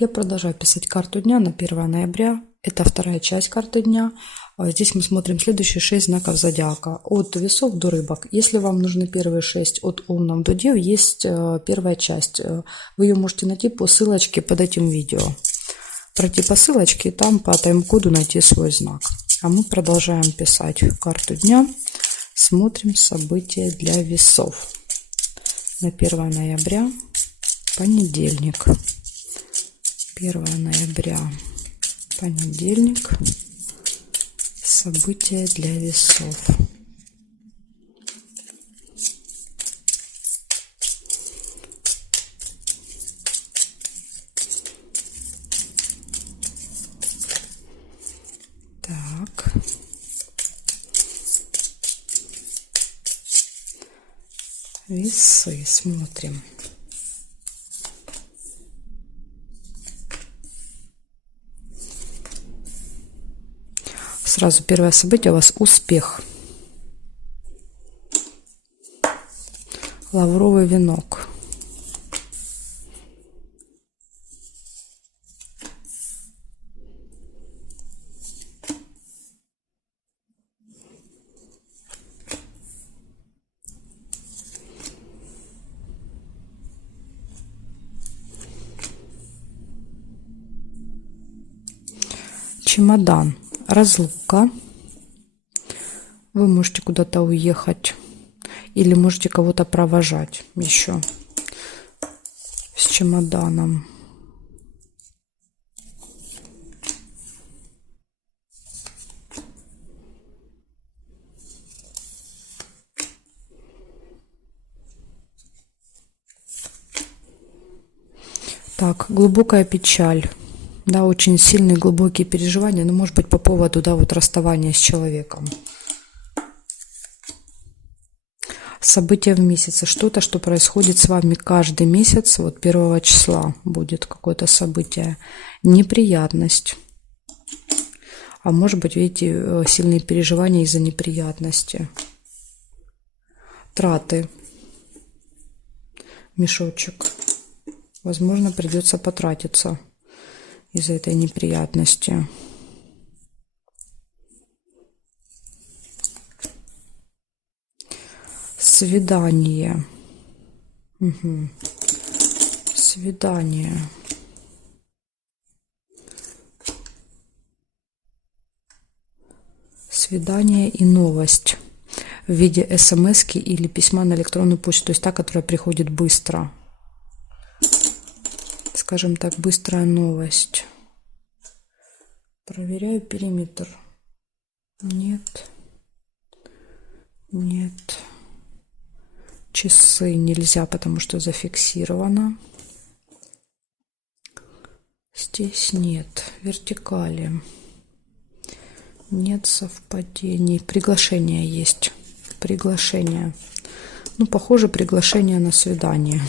Я продолжаю писать карту дня на 1 ноября. Это вторая часть карты дня. Здесь мы смотрим следующие 6 знаков зодиака. От весов до рыбок. Если вам нужны первые 6 от овнов до дев, есть первая часть. Вы ее можете найти по ссылочке под этим видео. Пройти по ссылочке и там по тайм-коду найти свой знак. А мы продолжаем писать карту дня. Смотрим события для весов. На 1 ноября, понедельник. 1 ноября, понедельник. События для весов. Так. Весы смотрим. Сразу первое событие у вас успех. Лавровый венок. Чемодан. Разлука. Вы можете куда-то уехать или можете кого-то провожать еще с чемоданом. Так, глубокая печаль. Да, очень сильные глубокие переживания, но может быть по поводу, да, вот расставания с человеком. События в месяце. Что-то, что происходит с вами каждый месяц. Вот 1 числа будет какое-то событие. Неприятность. А может быть, видите, сильные переживания из-за неприятности. Траты. Мешочек. Возможно, придется потратиться из-за этой неприятности. Свидание. Угу. Свидание. Свидание и новость в виде смс-ки или письма на электронную почту, то есть та, которая приходит быстро. Скажем так, быстрая новость. Проверяю периметр. Нет. Нет. Часы нельзя, потому что зафиксировано. Здесь нет. Вертикали. Нет совпадений. Приглашение есть. Приглашение. Ну, похоже, приглашение на свидание.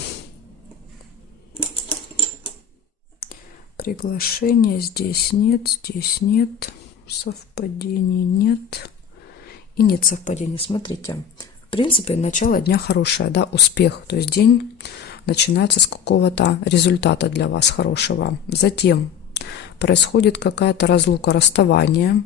Приглашение здесь нет, совпадений нет и нет совпадений. Смотрите, в принципе, начало дня хорошее, да, успех, то есть день начинается с какого-то результата для вас хорошего. Затем происходит какая-то разлука, расставание,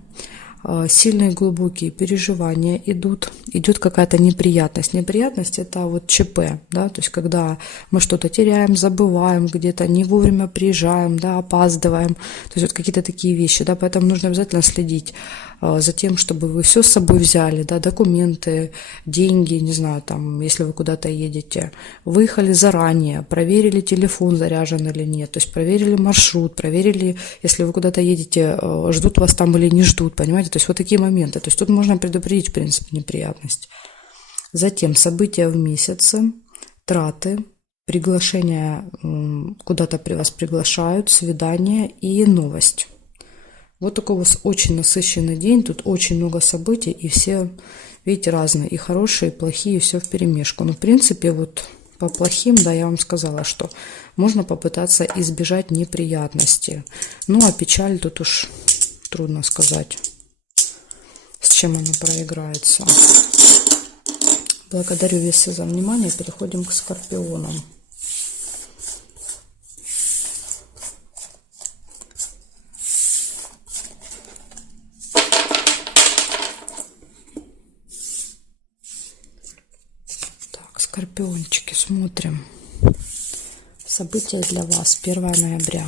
сильные глубокие переживания идет какая-то неприятность. Неприятность — это вот ЧП, да, то есть когда мы что-то теряем, забываем, где-то не вовремя приезжаем, да, опаздываем, то есть вот какие-то такие вещи, да, поэтому нужно обязательно следить за тем, чтобы вы все с собой взяли, да, документы, деньги, не знаю, там, если вы куда-то едете, выехали заранее, проверили телефон, заряжен или нет, то есть проверили маршрут, проверили, если вы куда-то едете, ждут вас там или не ждут, понимаете, то есть вот такие моменты, то есть тут можно предупредить, в принципе, неприятность. Затем события в месяце, траты, приглашение, куда-то вас приглашают, свидание и новость. Вот такой у вас очень насыщенный день, тут очень много событий, и все, видите, разные, и хорошие, и плохие, все вперемешку. Но, в принципе, вот по плохим, да, я вам сказала, что можно попытаться избежать неприятности. Ну, а печаль тут уж трудно сказать, с чем она проиграется. Благодарю весы за внимание, переходим к скорпионам. Скорпиончики, смотрим. События для вас 1 ноября.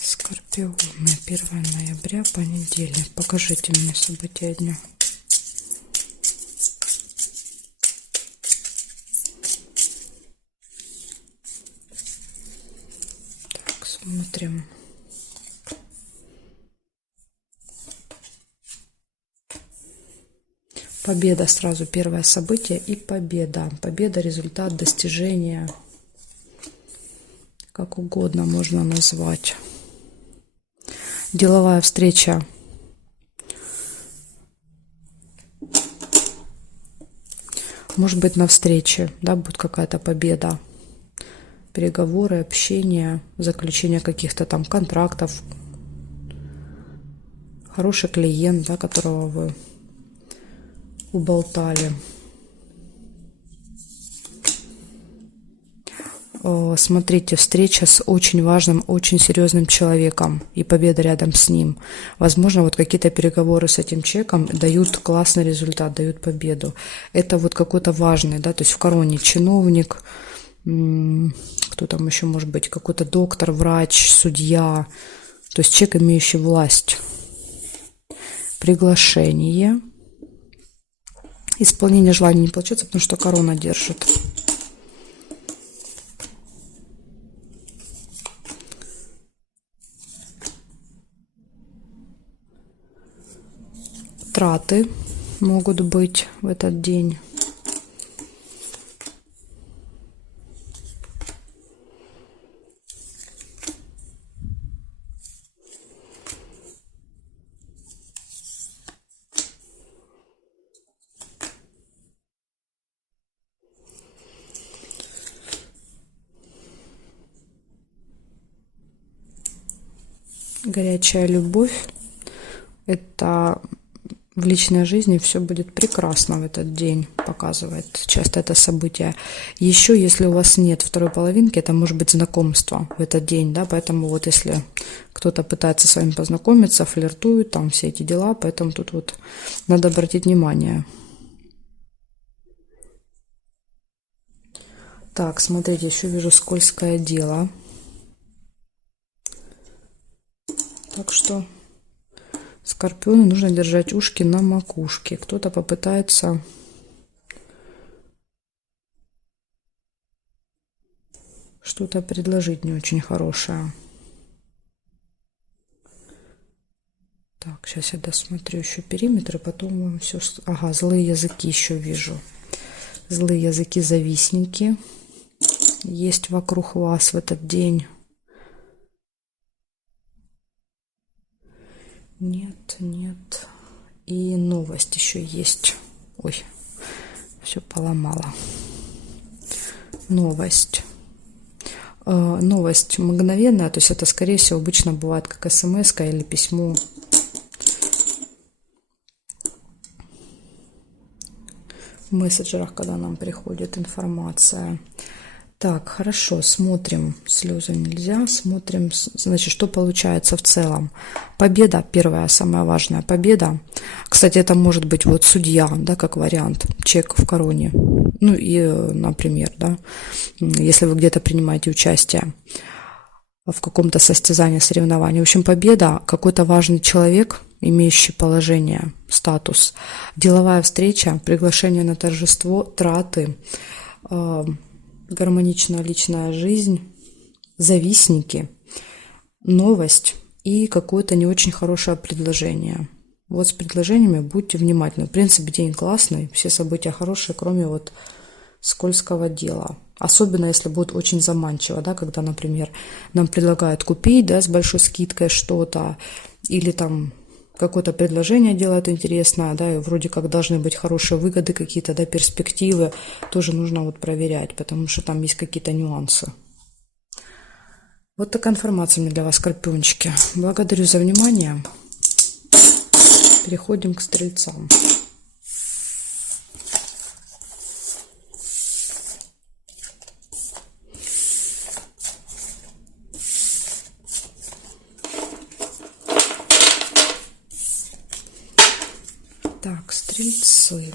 Скорпионы, 1 ноября, понедельник. Покажите мне события дня. Так, смотрим. Победа сразу, первое событие и победа. Победа, результат, достижение. Как угодно можно назвать. Деловая встреча. Может быть, на встрече, да, будет какая-то победа. Переговоры, общение, заключение каких-то там контрактов. Хороший клиент, да, которого вы уболтали. Смотрите, встреча с очень важным, очень серьезным человеком и победа рядом с ним. Возможно, вот какие-то переговоры с этим человеком дают классный результат, дают победу. Это вот какой-то важный, да, то есть в короне чиновник, кто там еще может быть, какой-то доктор, врач, судья, то есть человек, имеющий власть. Приглашение. Исполнение желаний не получается, потому что корона держит. Траты могут быть в этот день. Горячая любовь. Это в личной жизни все будет прекрасно в этот день, показывает часто это событие. Еще, если у вас нет второй половинки, это может быть знакомство в этот день, да, поэтому вот если кто-то пытается с вами познакомиться, флиртует, там все эти дела, поэтому тут вот надо обратить внимание. Так, смотрите, еще вижу скользкое дело. Так что Скорпиону нужно держать ушки на макушке. Кто-то попытается что-то предложить не очень хорошее. Так, сейчас я досмотрю еще периметр, и потом вам все... Ага, злые языки еще вижу. Злые языки, завистники есть вокруг вас в этот день. Нет, нет. И новость еще есть. Ой, все поломала. Новость. Новость мгновенная, то есть это, скорее всего, обычно бывает как смс-ка или письмо. В мессенджерах, когда нам приходит информация. Так, хорошо, смотрим, слезы нельзя, смотрим, значит, что получается в целом. Победа, первая, самая важная победа. Кстати, это может быть вот судья, да, как вариант, человек в короне. Ну и, например, да, если вы где-то принимаете участие в каком-то состязании, соревновании. В общем, победа, какой-то важный человек, имеющий положение, статус, деловая встреча, приглашение на торжество, траты, гармоничная личная жизнь, завистники, новость и какое-то не очень хорошее предложение. Вот с предложениями будьте внимательны. В принципе, день классный, все события хорошие, кроме вот скользкого дела. Особенно, если будет очень заманчиво, да, когда, например, нам предлагают купить, да, с большой скидкой что-то, или там какое-то предложение делает интересное, да, и вроде как должны быть хорошие выгоды какие-то, да, перспективы, тоже нужно вот проверять, потому что там есть какие-то нюансы. Вот такая информация у меня для вас, скорпиончики. Благодарю за внимание. Переходим к стрельцам. Так, стрельцы.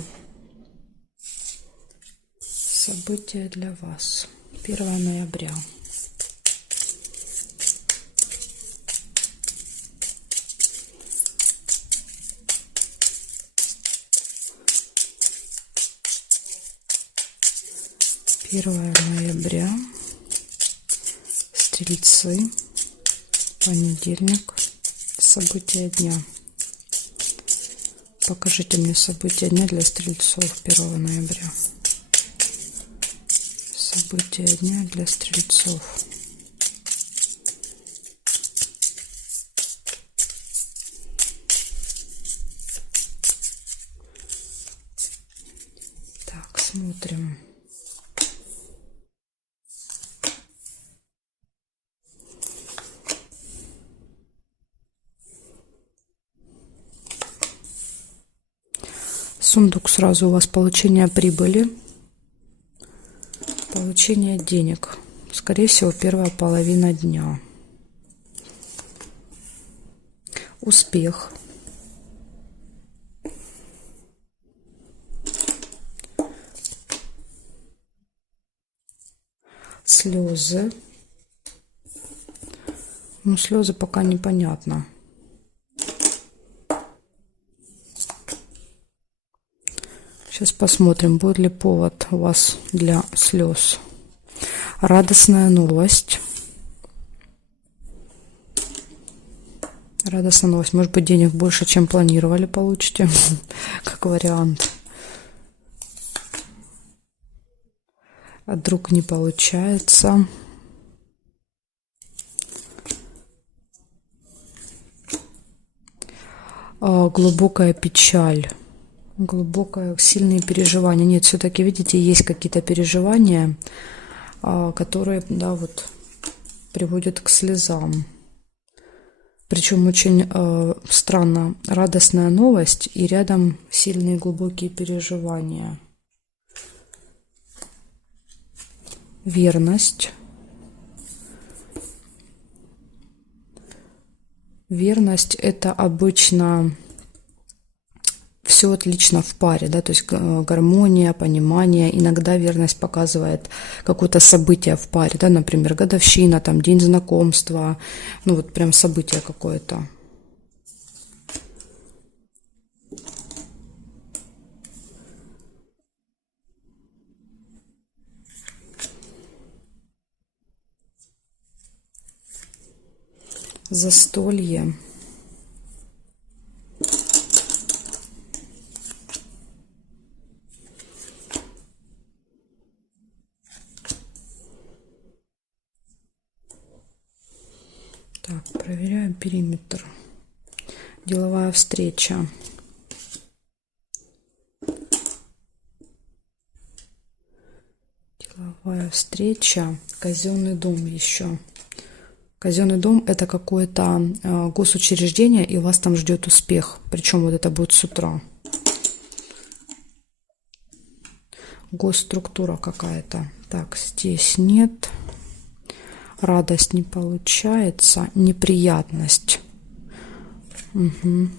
События для вас. 1 ноября. Первое ноября. Стрельцы. Понедельник. События дня. Покажите мне события дня для стрельцов 1 ноября. События дня для стрельцов. Так, смотрим. Сундук сразу у вас получение прибыли, получение денег. Скорее всего, первая половина дня. Успех. Слезы. Ну, слезы пока непонятно. Сейчас посмотрим, будет ли повод у вас для слез. Радостная новость. Радостная новость. Может быть, денег больше, чем планировали, получите, как вариант. А вдруг не получается. Глубокая печаль. Глубокое, сильные переживания. Нет, все-таки, видите, есть какие-то переживания, которые, да, вот, приводят к слезам. Причем очень странно. Радостная новость и рядом сильные глубокие переживания. Верность. Верность – это обычно все отлично в паре, да, то есть гармония, понимание. Иногда верность показывает какое-то событие в паре, да, например, годовщина, там, день знакомства, ну вот прям событие какое-то. Застолье. Так, проверяем периметр. Деловая встреча. Деловая встреча. Казенный дом еще. Казенный дом – это какое-то госучреждение, и вас там ждет успех. Причем вот это будет с утра. Госструктура какая-то. Так, здесь нет. Радость не получается. Неприятность. Угу.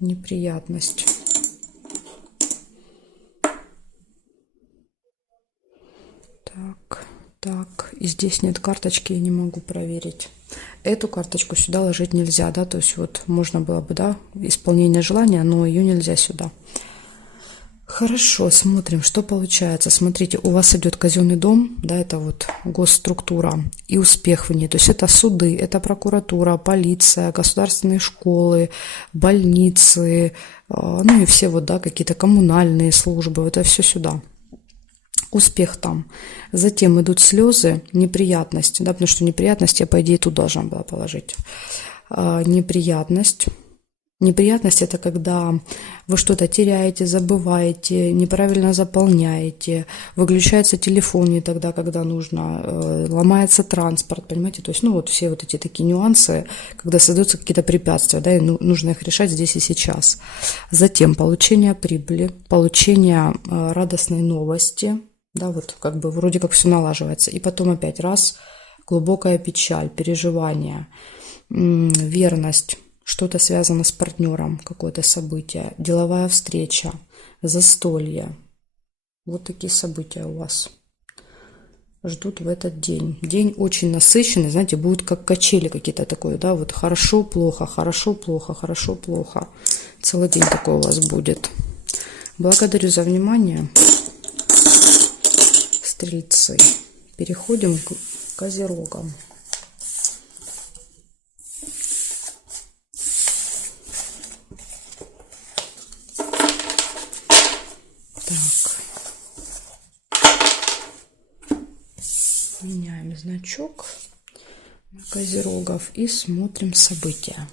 Неприятность. Так. И здесь нет карточки, я не могу проверить. Эту карточку сюда ложить нельзя, да, то есть вот можно было бы, да, исполнение желания, но ее нельзя сюда. Хорошо, смотрим, что получается. Смотрите, у вас идет казенный дом, да, это вот госструктура, и успех в ней. То есть это суды, это прокуратура, полиция, государственные школы, больницы, ну и все вот, да, какие-то коммунальные службы, это все сюда. Успех там. Затем идут слезы, неприятности, да, потому что неприятности я, по идее, тут должна была положить. неприятность. Неприятность — это когда вы что-то теряете, забываете, неправильно заполняете, выключается телефон не тогда, когда нужно, ломается транспорт, понимаете? То есть, ну вот все вот эти такие нюансы, когда создаются какие-то препятствия, да, и нужно их решать здесь и сейчас. Затем получение прибыли, получение радостной новости, да, вот как бы вроде как все налаживается. И потом опять раз глубокая печаль, переживание, верность. Что-то связано с партнером, какое-то событие, деловая встреча, застолье. Вот такие события у вас ждут в этот день. День очень насыщенный, знаете, будет как качели какие-то такое, да, вот хорошо, плохо, хорошо, плохо, хорошо, плохо. Целый день такой у вас будет. Благодарю за внимание, стрельцы. Переходим к козерогам. Меняем значок на козерогов и смотрим события.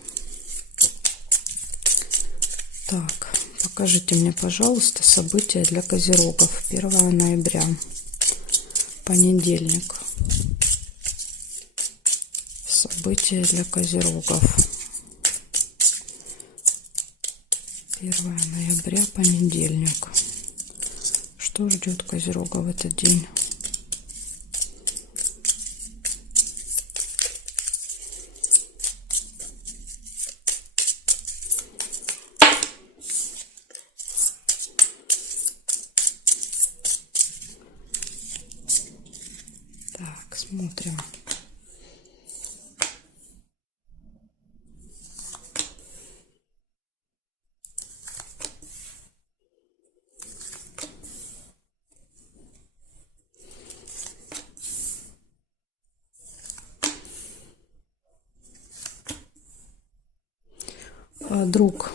Так, покажите мне, пожалуйста, события для козерогов. 1 ноября, понедельник. События для козерогов. 1 ноября, понедельник. Что ждет козерога в этот день? Так, смотрим. Друг,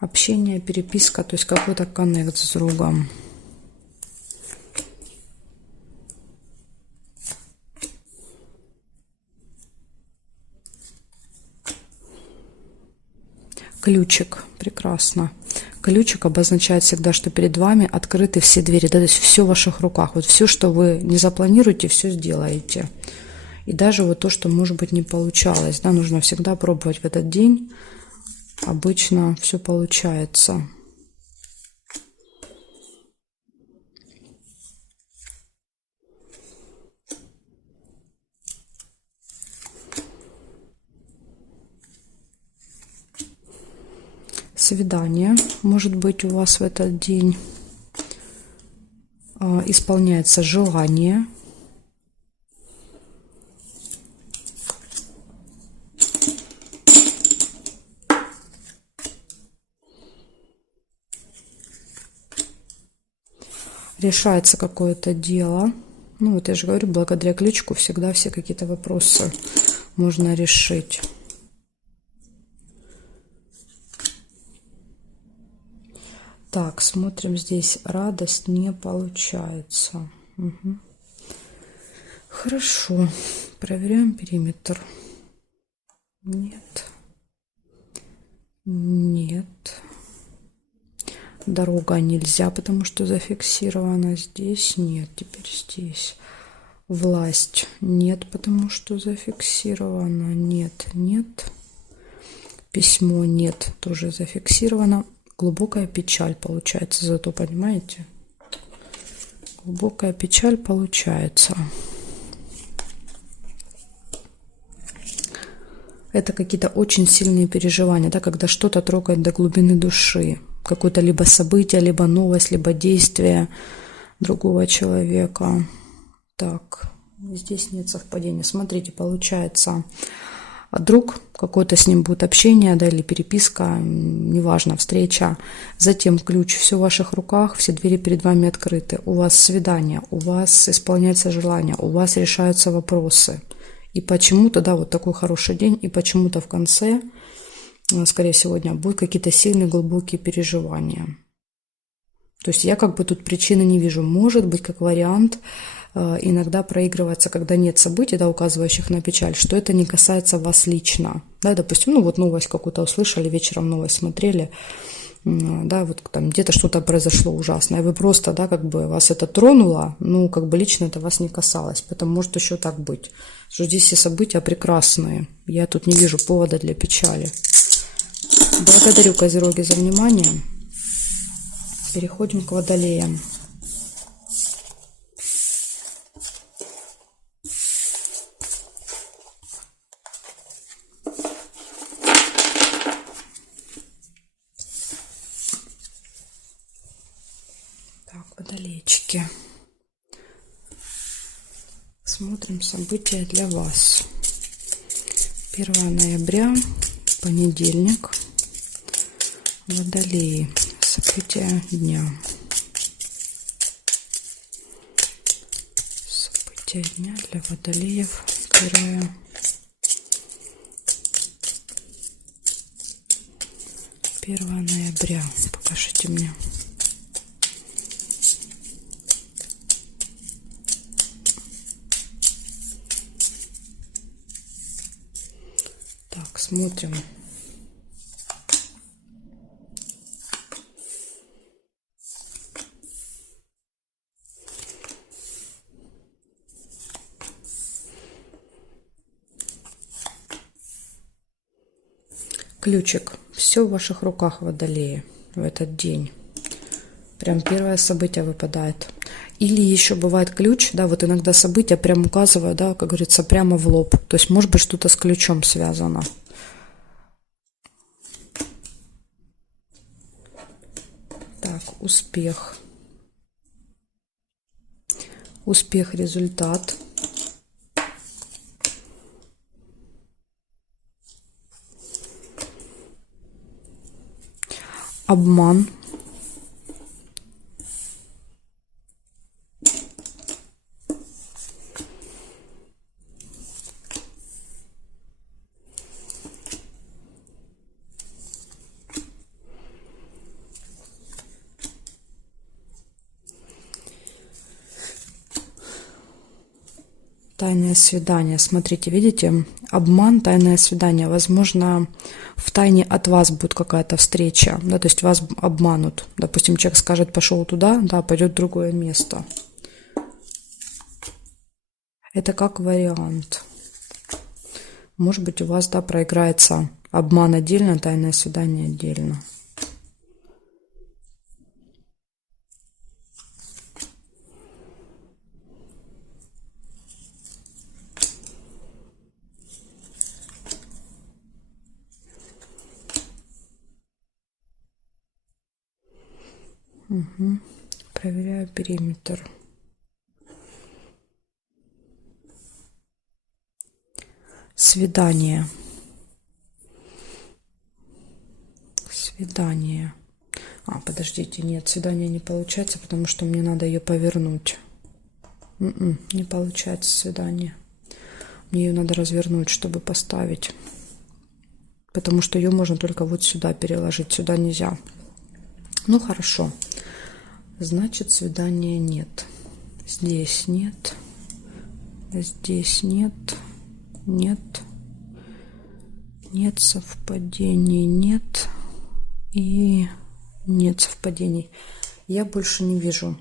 общение, переписка, то есть какой-то коннект с другом. Ключик, прекрасно. Ключик обозначает всегда, что перед вами открыты все двери, да, то есть все в ваших руках. Вот все, что вы не запланируете, все сделаете. И даже вот то, что, может быть, не получалось, да, нужно всегда пробовать в этот день. Обычно все получается. Свидание может быть у вас в этот день. Исполняется желание. Решается какое-то дело. Ну вот я же говорю, благодаря ключику всегда все какие-то вопросы можно решить. Так, смотрим здесь. Радость не получается. Угу. Хорошо. Проверяем периметр. Нет. Нет. Дорога нельзя, потому что зафиксирована. Здесь нет. Теперь здесь. Власть нет, потому что зафиксировано. Нет, нет. Письмо нет, тоже зафиксировано. Глубокая печаль получается, зато, понимаете? Глубокая печаль получается. Это какие-то очень сильные переживания, да, когда что-то трогает до глубины души. Какое-то либо событие, либо новость, либо действие другого человека. Так, здесь нет совпадения. Смотрите, получается, друг, какое-то с ним будет общение, да, или переписка, неважно, встреча. Затем ключ, все в ваших руках, все двери перед вами открыты. У вас свидание, у вас исполняется желание, у вас решаются вопросы. И почему-то, да, вот такой хороший день, и почему-то в конце, скорее сегодня, будут какие-то сильные глубокие переживания. То есть я как бы тут причины не вижу. Может быть, как вариант, иногда проигрывается, когда нет событий, да, указывающих на печаль, что это не касается вас лично. Да, допустим, ну вот новость какую-то услышали, вечером новость смотрели, да, вот там где-то что-то произошло ужасное, и вы просто, да, как бы вас это тронуло, ну, как бы лично это вас не касалось, поэтому может еще так быть, что здесь все события прекрасные, я тут не вижу повода для печали. Благодарю, козероги, за внимание. Переходим к водолеям. Так, водолейчики. Смотрим события для вас. 1 ноября, понедельник. Водолеи. События дня. События дня для водолеев. 1 ноября. Покажите мне. Так, смотрим. Ключик. Все в ваших руках, водолеи, в этот день. Прям первое событие выпадает. Или еще бывает ключ, да, вот иногда события прям указывают, да, как говорится, прямо в лоб. То есть, может быть, что-то с ключом связано. Так, успех. Успех, результат. Обман. Тайное свидание. Смотрите, видите? Обман, тайное свидание. Возможно, в тайне от вас будет какая-то встреча. Да, то есть вас обманут. Допустим, человек скажет, пошел туда, да, пойдет в другое место. Это как вариант. Может быть, у вас, да, проиграется обман отдельно, тайное свидание отдельно. Угу. Проверяю периметр. Свидание. Свидание. Подождите, нет, свидание не получается, потому что мне надо ее повернуть. Не получается свидание. Мне ее надо развернуть, чтобы поставить. Потому что ее можно только вот сюда переложить, сюда нельзя. Ну, хорошо. Значит, свидания нет. Здесь нет. Здесь нет. Нет. Нет совпадений. Нет. И нет совпадений. Я больше не вижу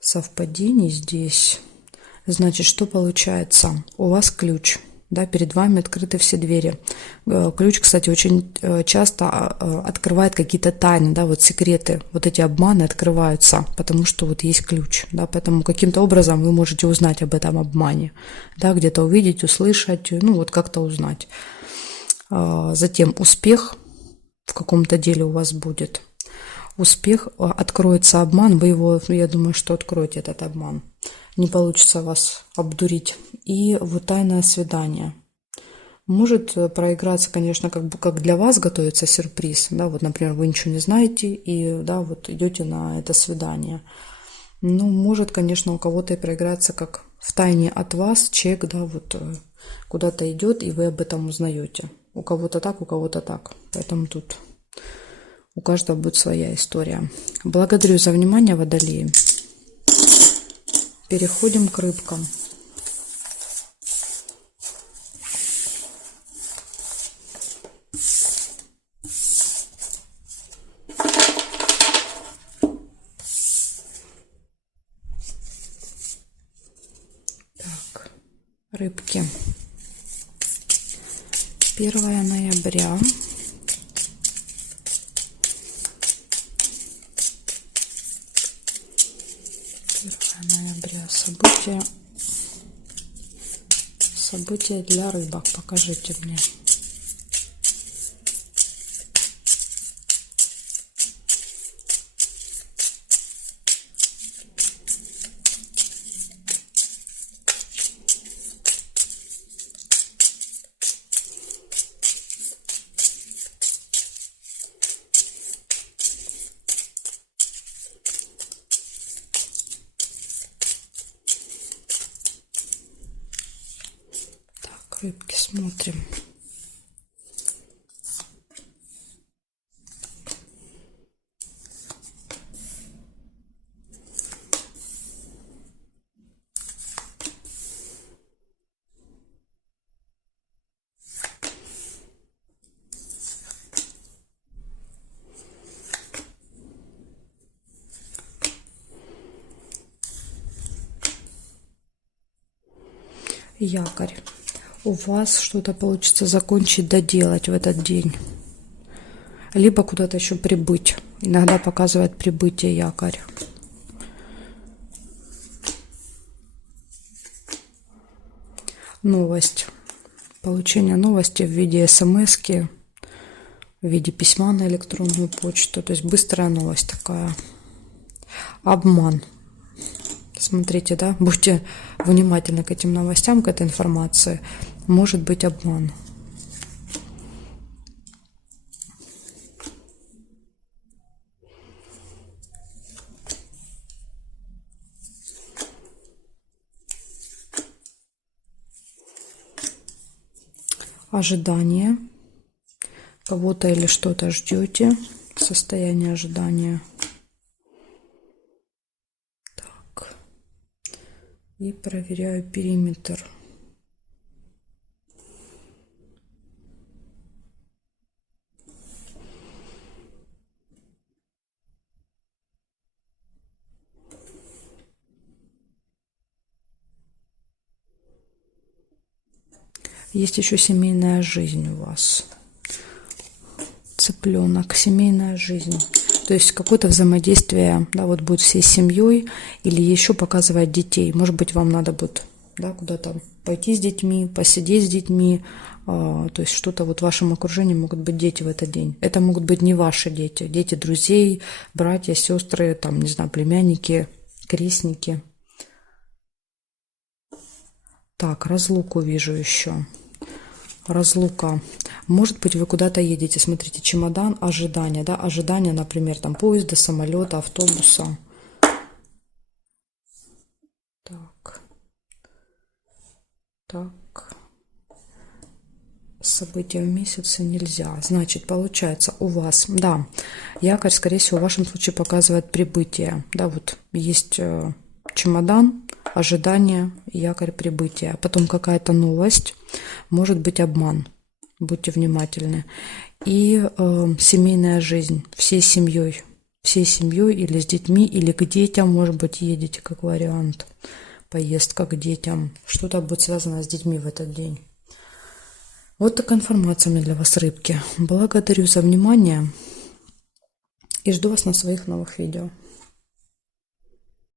совпадений здесь. Значит, что получается? У вас ключ. Да, перед вами открыты все двери. Ключ, кстати, очень часто открывает какие-то тайны, да, вот секреты, вот эти обманы открываются, потому что вот есть ключ, да, поэтому каким-то образом вы можете узнать об этом обмане, да, где-то увидеть, услышать, ну вот как-то узнать. Затем успех в каком-то деле у вас будет. Успех, откроется обман, вы его, я думаю, что откроете этот обман. Не получится вас обдурить. И вот тайное свидание. Может проиграться, конечно, как для вас готовится сюрприз. Да, вот, например, вы ничего не знаете и, да, вот идете на это свидание. Ну, может, конечно, у кого-то и проиграться как в тайне от вас человек, да, вот куда-то идет, и вы об этом узнаете. У кого-то так, у кого-то так. Поэтому тут у каждого будет своя история. Благодарю за внимание, водолеи. Переходим к рыбкам. Так, рыбки. 1 ноября. 1 ноября. События для рыбок. Покажите мне. Рыбки смотрим. Якорь. У вас что-то получится закончить, доделать в этот день. Либо куда-то еще прибыть. Иногда показывает прибытие якорь. Новость. Получение новости в виде смс-ки, в виде письма на электронную почту. То есть быстрая новость такая. Обман. Смотрите, да, будьте внимательны к этим новостям, к этой информации. Может быть обман. Ожидание. Кого-то или что-то ждете. Состояние ожидания. Так. И проверяю периметр. Есть еще семейная жизнь у вас. Цыпленок, семейная жизнь. То есть какое-то взаимодействие, да, вот будет всей семьей, или еще показывать детей. Может быть, вам надо будет, да, куда-то пойти с детьми, посидеть с детьми. То есть что-то вот в вашем окружении могут быть дети в этот день. Это могут быть не ваши дети, дети друзей, братья, сестры, там, не знаю, племянники, крестники. Так, разлуку вижу еще. Разлука. Может быть, вы куда-то едете. Смотрите, чемодан, ожидание, да, ожидание, например, там поезда, самолета, автобуса. Так. Так. События в месяце нельзя. Значит, получается у вас, да, якорь, скорее всего, в вашем случае показывает прибытие. Да, вот есть чемодан, ожидание, якорь прибытия. Потом какая-то новость, может быть обман. Будьте внимательны. И семейная жизнь всей семьей. Всей семьей или с детьми, или к детям, может быть, едете как вариант. Поездка к детям. Что-то будет связано с детьми в этот день. Вот такая информация у меня для вас, рыбки. Благодарю за внимание и жду вас на своих новых видео.